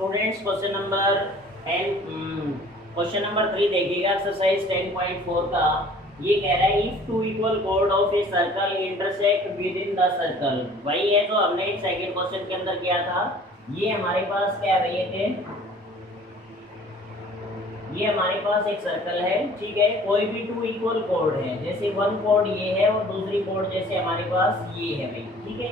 Students question number 3 देखिएगा exercise 10.4 का। ये कह रहा है if two equal code of a circle intersect with in the circle. वही है जो हमने सेकंड क्वेश्चन के अंदर किया था। ये हमारे पास क्या है, ये हमारे पास एक सर्कल है, ठीक है। कोई भी टू इक्वल कोड है, जैसे वन कोड ये है और दूसरी कोड जैसे हमारे पास ये है भाई, ठीक है।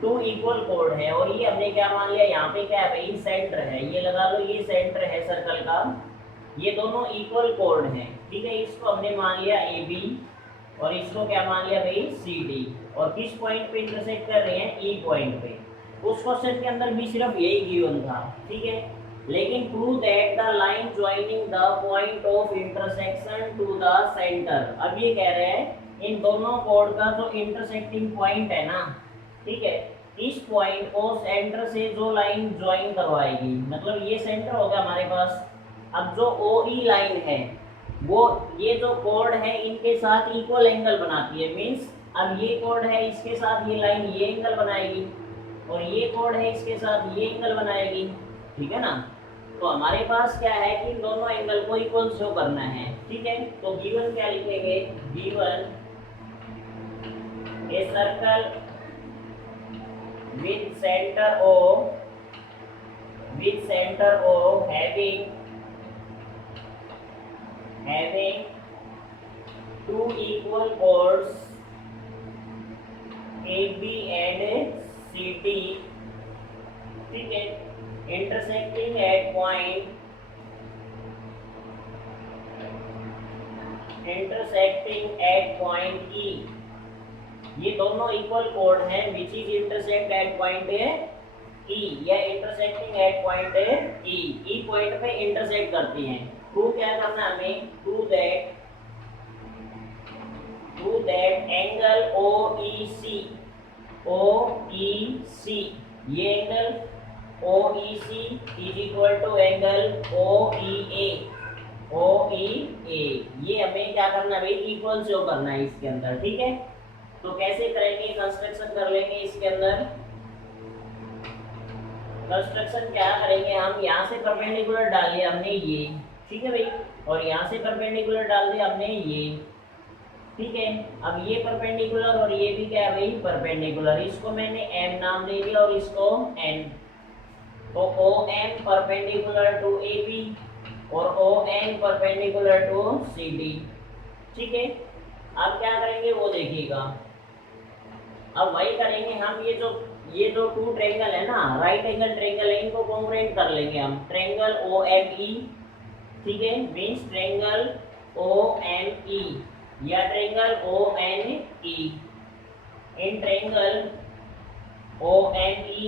टू इक्वल कोड है और ये हमने क्या मान लिया, यहाँ पे क्या है भाई, सेंटर है। ये लगा लो, ये सेंटर है सर्कल का। ये दोनों इक्वल कोड हैं, ठीक है। इसको हमने मान लिया ए बी और इसको क्या मान लिया भाई, सी डी। और किस पॉइंट पे इंटरसेक्ट कर रहे हैं, ई पॉइंट पे। उस क्वेश्चन के अंदर भी सिर्फ यही गिवन था, ठीक है। लेकिन prove that the line joining the point of intersection to the centre. अब ये कह रहे हैं इन दोनों कोड का जो इंटरसेक्टिंग पॉइंट है ना, ठीक है, इस पॉइंट को सेंटर से जो लाइन ज्वाइन करवाएगी, मतलब ये सेंटर होगा हमारे पास। अब जो ओ ई लाइन है वो ये जो कोड है इनके साथ इक्वल एंगल बनाती है। मींस अब ये कोड है, इसके साथ ये लाइन ये एंगल बनाएगी और ये कोड है, इसके साथ ये एंगल बनाएगी, ठीक है ना। तो हमारे पास क्या है कि दोनों एंगल को इक्वल शो करना है, ठीक है। तो गिवन क्या लिखेंगे, given a circle with center O having two equal chords AB and CD, ठीक है, intersecting at point E। ये दोनों इक्वल कोड हैं which is intersect at point E या intersecting at point E point पे इंटरसेक्ट करती हैं। प्रूव क्या करना है हमें, प्रूव दैट एंगल OEC ये angle OEC is equal to angle OEA। ये हमें क्या करना है भाई, इक्वल शो करना है इसके अंदर, ठीक है। तो कैसे करेंगे, कंस्ट्रक्शन कर लेंगे इसके अंदर। कंस्ट्रक्शन क्या करेंगे हम, यहाँ से परपेंडिकुलर डाल लिया हमने ये, ठीक है भाई, और यहाँ से परपेंडिकुलर डाल दिया हमने ये, ठीक है। अब ये परपेंडिकुलर और ये भी क्या है भाई, परपेंडिकुलर। इसको मैंने M नाम दे दिया और इसको N। तो OM परपेंडिकुलर टू AB और ON परपेंडिकुलर टू CD, ठीक है। अब क्या करेंगे वो देखिएगा। अब वही करेंगे हम, ये जो टू ट्रायंगल है ना, राइट एंगल ट्रायंगल है, इनको कॉन्ग्रुएंट कर लेंगे हम। ट्रायंगल OME, ठीक है, मींस ट्रायंगल OME या triangle ONE। In triangle ONE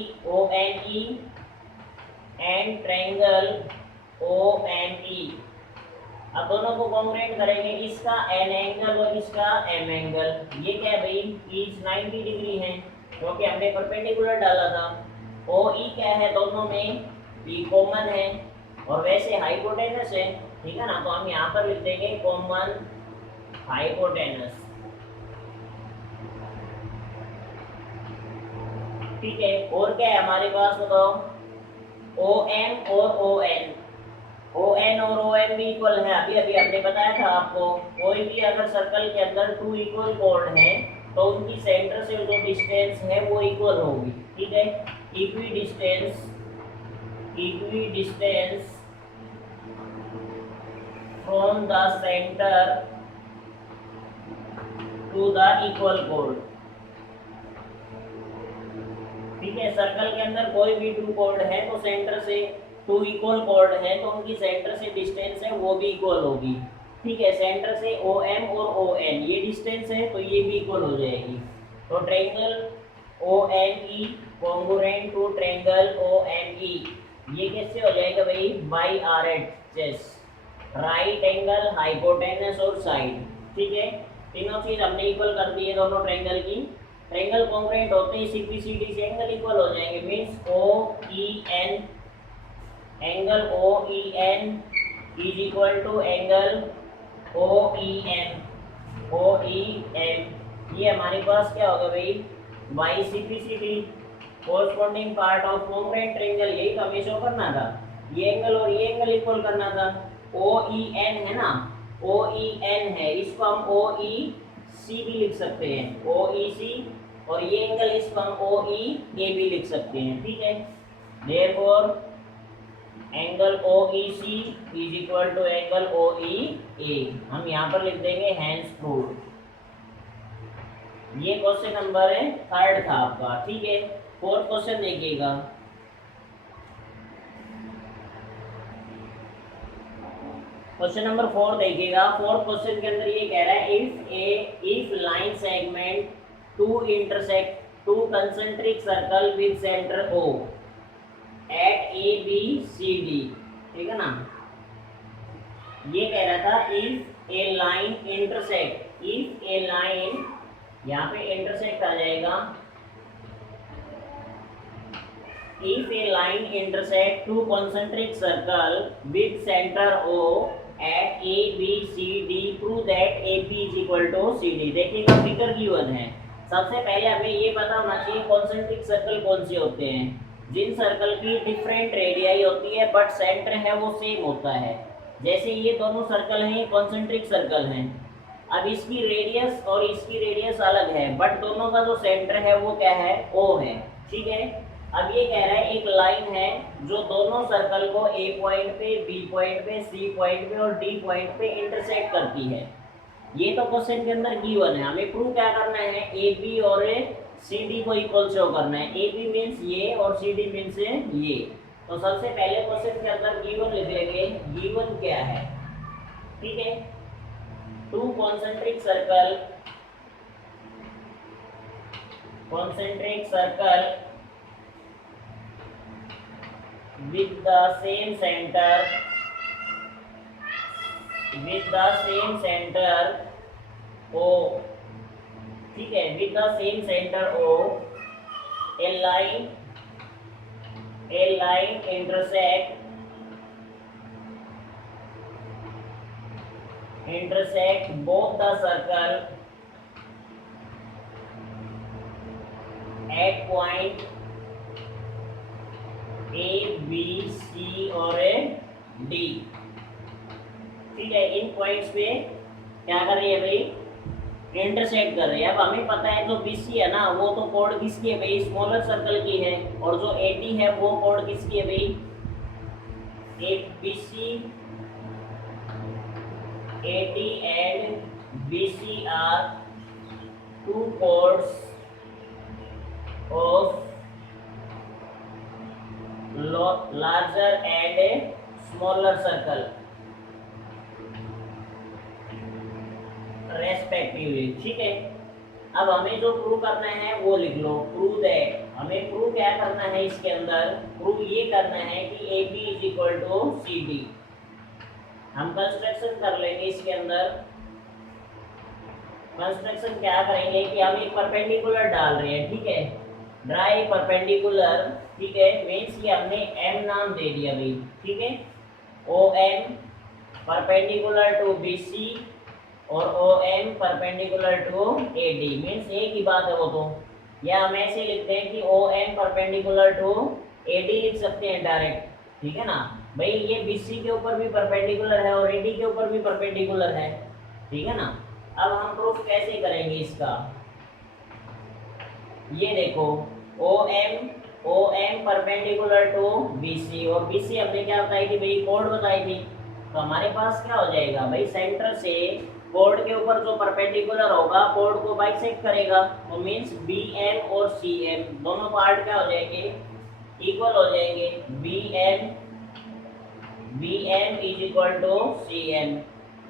and triangle OME, अब दोनों को कॉन्ग्रुएंट करेंगे। इसका N एंगल और इसका M एंगल, ये क्या है भाई, इज 90 डिग्री है क्योंकि हमने परपेंडिकुलर डाला था। OE क्या है, दोनों में E कॉमन है और वैसे हाइपोटेनस है, ठीक है ना। तो हम यहाँ पर लिख देंगे कॉमन हाइपोटेनस, ठीक है। और क्या है हमारे पास बताओ, OM और ON और OM भी इक्वल है। अभी हमने बताया था आपको, कोई भी अगर सर्कल के अंदर टू इक्वल कोड है तो उनकी सेंटर से जो डिस्टेंस है वो इक्वल होगी, ठीक है। Equidistant from the centre to the equal कोड, ठीक है। सर्कल के अंदर कोई भी टू कोड है तो सेंटर से टू इक्वल कोड है तो उनकी सेंटर से डिस्टेंस है वो भी इक्वल होगी, ठीक है। सेंटर से OM और ON ये डिस्टेंस है तो ये भी इक्वल हो जाएगी। तो triangle ONE congruent to triangle ONE, ये कैसे हो जाएगा भाई, by RHS, right angle, hypotenuse और साइड, ठीक है। तीनों चीज हमने इक्वल कर दी है दोनों ट्रायंगल की। ट्रायंगल कॉन्ग्रुएंट होते ही CPCD से एंगल इक्वल हो जाएंगे, means OEN angle OEN is equal to angle OEM। ये हमारे पास क्या होगा भाई, by CPCD, corresponding part of congruent triangle, यही तो हमें शो करना था। ये एंगल और ये एंगल इक्वल करना था। ओ ई एन है ना, ओ ई एन है, इसको हम ओ ई सी भी लिख सकते हैं, ओ ई सी। और ये एंगल इसको हम ओ ई ए भी लिख सकते हैं, ठीक है। Therefore angle O E C is equal to angle O E A, हम यहाँ पर लिख देंगे हैंस प्रूव्ड। ये क्वेश्चन नंबर है थर्ड था आपका, ठीक है। फोर्थ क्वेश्चन देखिएगा। क्वेश्चन नंबर 4 देखिएगा। फोर्थ क्वेश्चन के अंदर ये कह रहा है if line segment to intersect two concentric circle with centre O at A B C D, ठीक है ना। ये कह रहा था if a line intersect, if a line, यहाँ पे इंटरसेक्ट आ जाएगा, if a line intersect two concentric circle with center O at A B C D, prove that AP is equal to CD। देखिएगा फिगर गिवन है। सबसे पहले हमें ये पता होना चाहिए कॉन्सेंट्रिक सर्कल कौन से होते हैं, जिन सर्कल की डिफरेंट रेडियाई होती है बट सेंटर है वो सेम होता है। जैसे ये दोनों सर्कल हैं, कॉन्सेंट्रिक सर्कल हैं। अब इसकी रेडियस और इसकी रेडियस अलग है बट दोनों का जो सेंटर है वो क्या है, O है, ठीक है। अब ये कह रहा है एक लाइन है जो दोनों सर्कल को ए पॉइंट पे, बी पॉइंट पे, सी पॉइंट पे और डी पॉइंट पे इंटरसेक्ट करती है। ये तो क्वेश्चन के अंदर गिवन है, हमें प्रूव क्या करना है, ए बी और सी डी को इक्वल शो करना है। ए बी मीन्स ये और सी डी मीन्स ये। तो सबसे पहले क्वेश्चन के अंदर गिवन लिख लेंगे, गिवन क्या है, ठीक है। To concentric circle, concentric circle with the same center, with the same center O, ठीक है, with the same center O, a line intersect both the circle at point A B C और D, ठीक है। इन points पे क्या कर रही है भाई, इंटरसेक्ट कर रही है। अब हमें पता है जो बीसी है ना वो तो कोड किसकी है भाई, स्मॉलर सर्कल की है। और जो एडी है वो कोड किसकी है भाई, A B C, AD and BC are two chords of larger and smaller circle respectively, ठीक है। अब हमें जो प्रूव करना है वो लिख लो, प्रूव दैट। हमें प्रूव क्या करना है इसके अंदर, प्रूव ये करना है कि A B is equal to C D. हम कंस्ट्रक्शन कर लेंगे इसके अंदर। कंस्ट्रक्शन क्या करेंगे कि हम एक परपेंडिकुलर डाल रहे हैं, ठीक है। ड्राई परपेंडिकुलर, ठीक है, मीन्स कि हमने एम नाम दे दिया भाई, ठीक है। O M perpendicular to B C और O M perpendicular to A D, means एक ही बात है वो तो। या हम ऐसे लिखते हैं कि O M perpendicular to A D लिख सकते हैं डायरेक्ट, ठीक है ना भाई। ये बी सी के ऊपर भी परपेंडिकुलर है और ए डी के ऊपर भी परपेंडिकुलर है, ठीक है ना। अब हम प्रूफ कैसे करेंगे इसका, ये देखो O M perpendicular to B C, और बी सी हमने क्या बताई थी भाई, कोड बताई थी। तो हमारे पास क्या हो जाएगा भाई, सेंटर से कोड के ऊपर जो परपेंडिकुलर होगा कोड को बाइसेक्ट करेगा। तो मींस बी एम और सी एम दोनों पार्ट क्या हो जाएंगे, इक्वल हो जाएंगे। B M is equal to C M.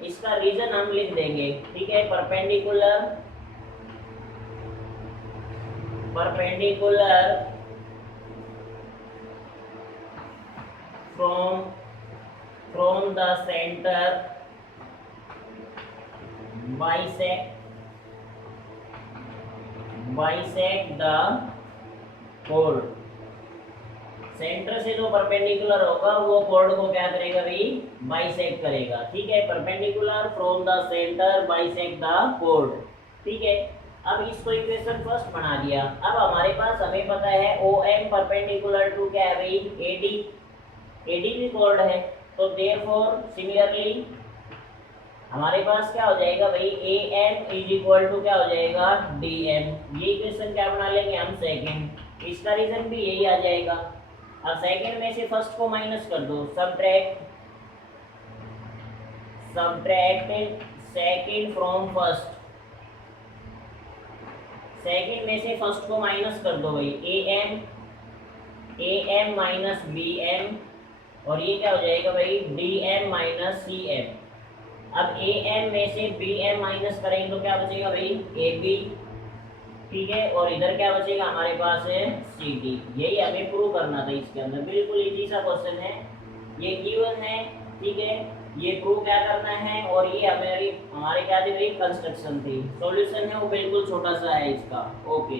इसका रीजन हम लिख देंगे, ठीक है। Perpendicular from the center bisect the chord। Centre से जो परपेंडिकुलर होगा वो कोड को क्या करेगा भाई, बाइसेक्ट करेगा, ठीक है। Perpendicular from the centre bisect the code, ठीक है। अब इसको इक्वेशन फर्स्ट बना दिया। अब हमारे पास हमें पता है ओ एम परपेंडिकुलर टू क्या है भाई, ए डी। ए डी भी कोड है, तो देयरफॉर सिमिलरली हमारे पास क्या हो जाएगा भाई, A M is equal to क्या हो जाएगा, डी एम। ये इक्वेशन क्या बना लेंगे हम, सेकेंड। इसका रीजन भी यही आ जाएगा। अब सेकेंड में से फर्स्ट को माइनस कर दो, subtract second from first. Second में से फर्स्ट को माइनस कर दो भाई, A M minus B M, और ये क्या हो जाएगा भाई, D M minus C M. अब ए एम में से बी एम माइनस करेंगे तो क्या बचेगा भाई, ए बी, ठीक है। और इधर क्या बचेगा हमारे पास है, सी डी। यही हमें प्रूव करना था इसके अंदर। बिल्कुल इजी सा क्वेश्चन है, ये गिवन है, ठीक है। ये प्रूव क्या करना है, और ये हमारे क्या थी भाई, कंस्ट्रक्शन थी। सॉल्यूशन है वो बिल्कुल छोटा सा है इसका। ओके।